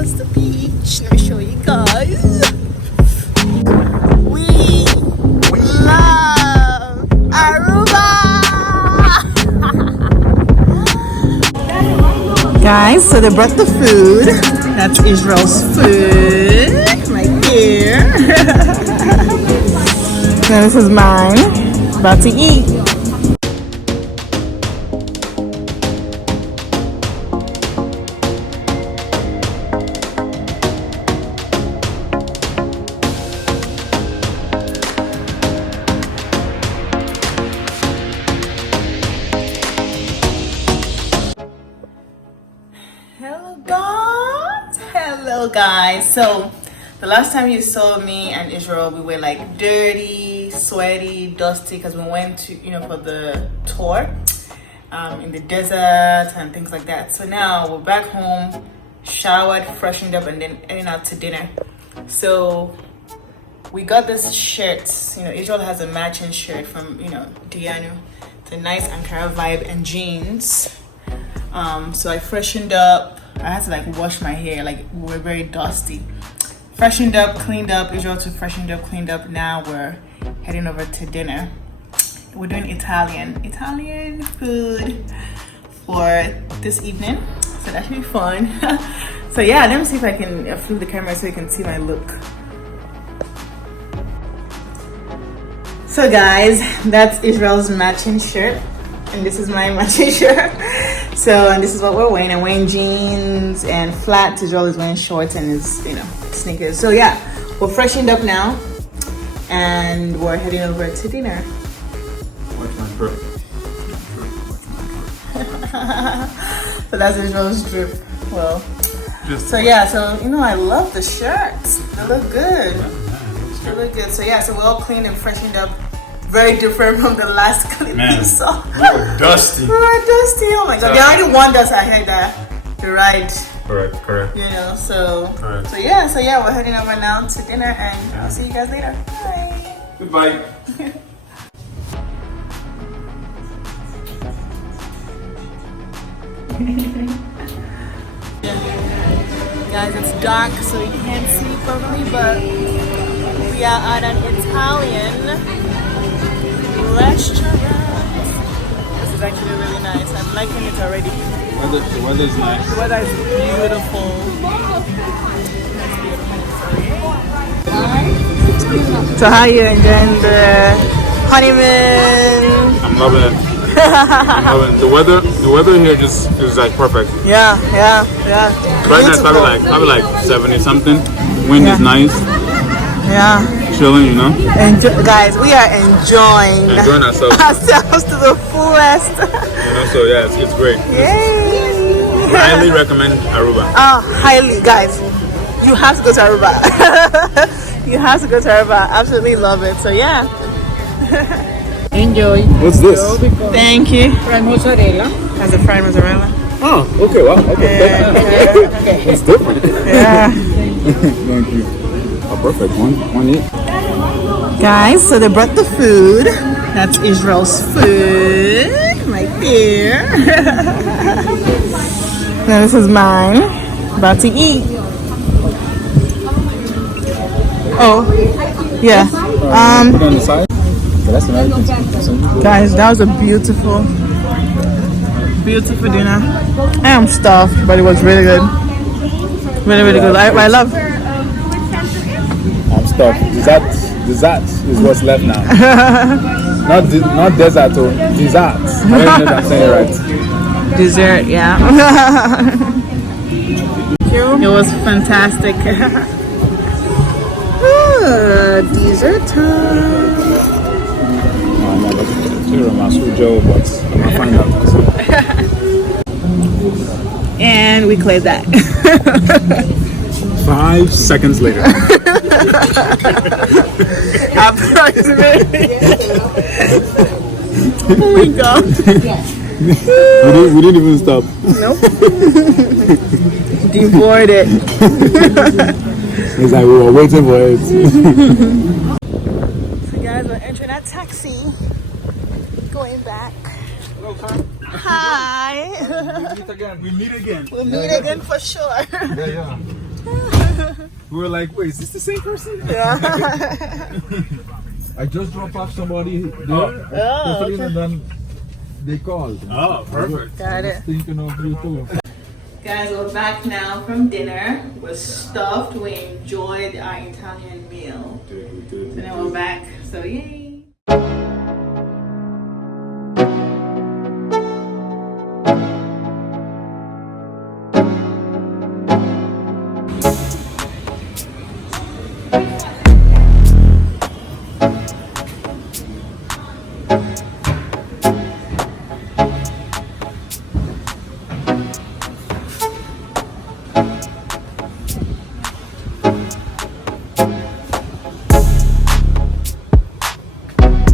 was the beach. Let me show you guys. We love Aruba. Guys, so they brought the food. That's Israel's food right here. Now this is mine. About to eat. Hello guys, so the last time you saw me and Israel, we were like dirty, sweaty, dusty because we went to, for the tour in the desert and things like that. So now we're back home, showered, freshened up, and then heading out to dinner. So we got this shirt. Israel has a matching shirt from Dianu. It's a nice Ankara vibe and jeans. So I freshened up. I had to wash my hair, we're very dusty. Freshened up, cleaned up. Israel too freshened up, cleaned up. Now we're heading over to dinner. We're doing Italian food for this evening, so that should be fun. So yeah, let me see if I can flip the camera so you can see my look. So guys, that's Israel's matching shirt, and this is my matching shirt. So, and this is what we're wearing. I'm wearing jeans and flats. Israel is wearing shorts and his, sneakers. So yeah, we're freshened up now, and we're heading over to dinner. Watch my drip. So that's Israel's drip. Well, so yeah, so I love the shirts. They look good. They look good. So yeah, so we're all clean and freshened up. Very different from the last clip you saw. We were dusty. We were dusty. Oh my god. They already warned us ahead that the ride. Correct. So yeah, we're heading over now to dinner, and I'll see you guys later. Bye. Goodbye. Guys, it's dark, so you can't see properly, but we are at an Italian restaurant. This is actually really nice. I'm liking it already. The weather is nice. The weather is beautiful. So how are you enjoying the honeymoon? I'm loving it. The weather here just is perfect. Yeah. Right now it's probably like 70 something. Wind is nice. Yeah. Chilling, Guys, we are enjoying ourselves to the fullest. So yeah, it's great. Yay! Highly recommend Aruba. Highly, guys. You have to go to Aruba. You have to go to Aruba. Absolutely love it. So yeah. Enjoy. What's this? Thank you. Fried mozzarella. As a fried mozzarella. Oh, okay. Well, okay. It's different. Yeah. Thank you. Oh, perfect. One eat. Guys, so they brought the food. That's Israel's food right here. Now this is mine. About to eat. Oh, yeah. Put it on the side. Okay, that's another thing. Guys, that was a beautiful dinner. I am stuffed, but it was really good. Really good. I love. I'm stuffed. Dessert is what's left now. not desert, or dessert. I don't know if I'm saying it right. Dessert, yeah. It was fantastic. Dessert time. I'm not going to Joe, but I'm going to find out myself. And we cleared that. 5 seconds later. Approximately. Oh my god. We didn't even stop. Nope. Devoured it. It's like we were waiting for it. So guys, we're entering a taxi. Going back. Hello, sir. Hi. We meet again. We'll meet again for sure. Yeah. We were like, wait, is this the same person? Yeah. I just dropped off somebody there, Oh, okay. and then they called. Oh, perfect. Got I it. was thinking of you too. Guys, we're back now from dinner. We're stuffed. We enjoyed our Italian meal. So now we're back. So yay.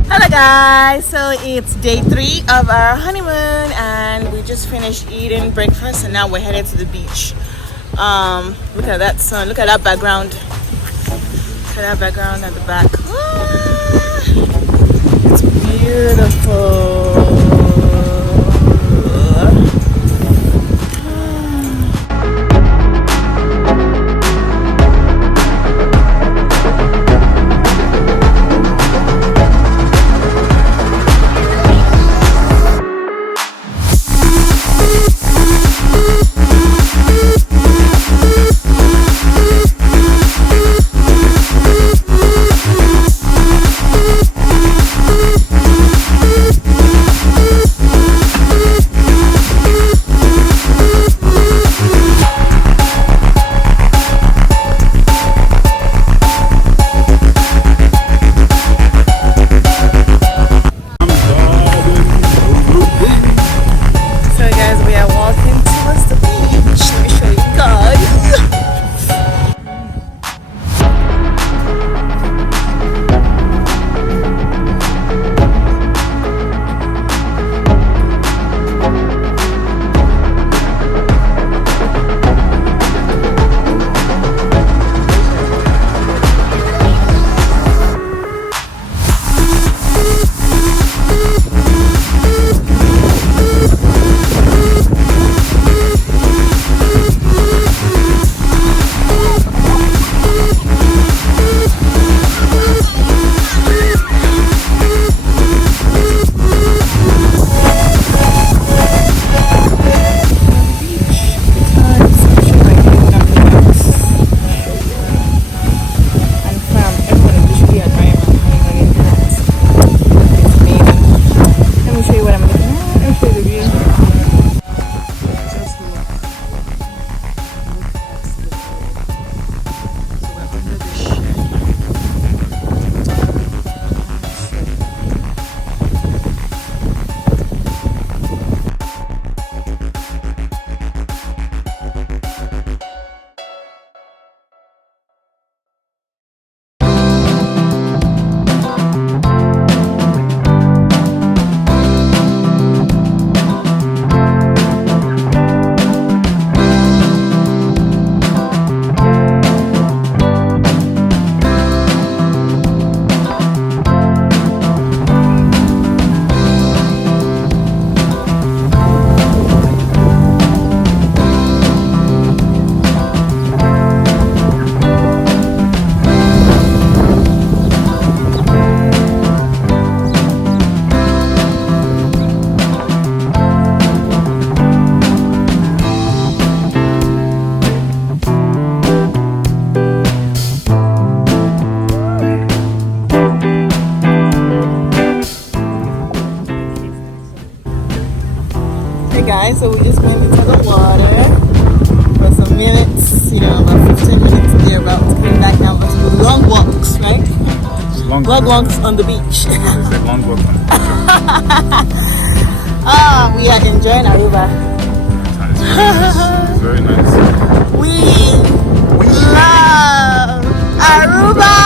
Hello guys, so it's day 3 of our honeymoon and we just finished eating breakfast and now we're headed to the beach. Look at that sun, look at that background. Look at that background at the back. Ah, it's beautiful. Guys, so we just went into the water for some minutes, you know, about 15 minutes there, about coming back now. Let's do long walks, right? Long walks on the beach. It's a long walk on the beach. We are enjoying Aruba. It's very nice. We love Aruba.